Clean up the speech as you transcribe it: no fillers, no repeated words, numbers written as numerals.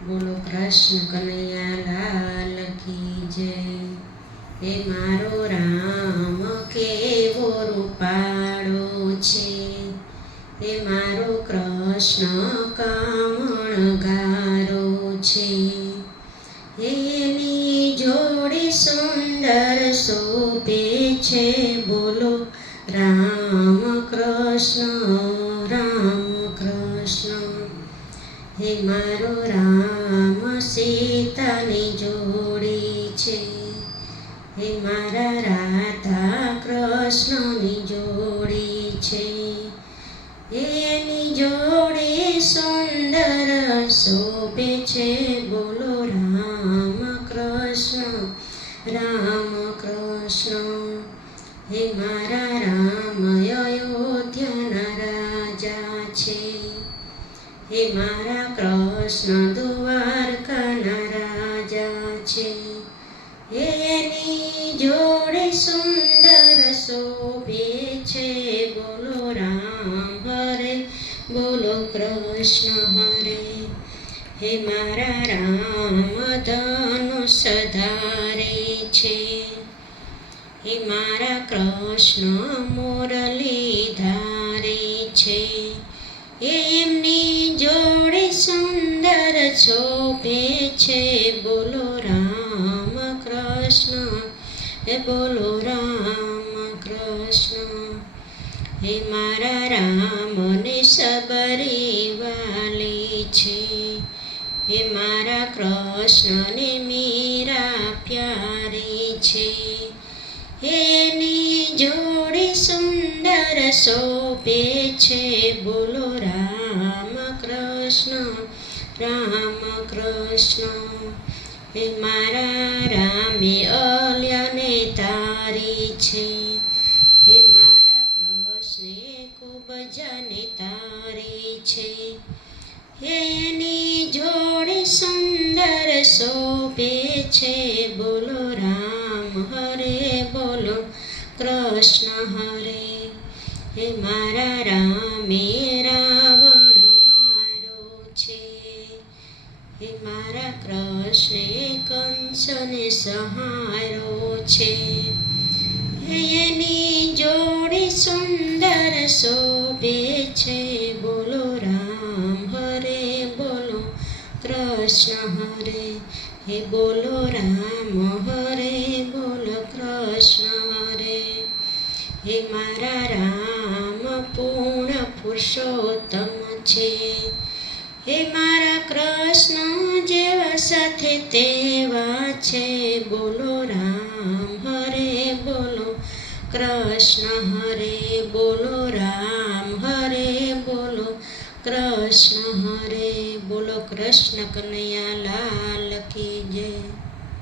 બોલો કૃષ્ણ કનૈયા લાલ કી જય। હે મારો રામ કેવો રૂપાળો છે, હે મારો કૃષ્ણ કામણગારો છે। એની જોડી સુંદર શોભે છે, બોલો રામ કૃષ્ણ રામ કૃષ્ણ। હે મારો રામ સીતાની જોડી છે, હે મારા રાધા કૃષ્ણની જોડી છે। એની જોડી સુંદર શોભે છે, બોલો રામ કૃષ્ણ રામ કૃષ્ણ। હે મારા રામ અયોધ્યાના રાજા છે, હે મારા કૃષ્ણ દ્વારકાના રાજા છે। એની જોડે સુંદર શોભે છે, બોલો રામ હરે બોલો કૃષ્ણ હરે। હે મારા રામ ધનુષ ધારે છે, હે મારા કૃષ્ણ મુરલી ધારે છે। એમની જોડે સુંદર શોભે છે, બોલો રામ કૃષ્ણ હે બોલો રામ કૃષ્ણ। હે મારા રામને સબરી વાલી છે, હે મારા કૃષ્ણને મીરા પ્યારી છે। એની જોડી સુંદર શોભે છે, બોલો રામ કૃષ્ણ રામ કૃષ્ણ। હે મારા રામે અલ્યાને તારી છે, હે મારા કૃષ્ણે ખૂબ જાને તારી છે। એની જોડી સુંદર શોભે છે, બોલો રામ હરે બોલો કૃષ્ણ હરે। હે મારા રામે રાવણ મારો છે, હે મારા કૃષ્ણે કંસને સંહારો છે। એની જોડી સુંદર શોભે છે, બોલો રામ હરે બોલો કૃષ્ણ હરે। હે બોલો રામ હરે બોલો કૃષ્ણ હરે। હે મારા રામ પૂર્ણ પુરુષોત્તમ છે, હે મારા કૃષ્ણ જેવા સાથે તેવા છે, બોલો રામ હરે બોલો કૃષ્ણ હરે। બોલો રામ હરે બોલો કૃષ્ણ હરે। બોલો કૃષ્ણ કનૈયા લાલ કી જય।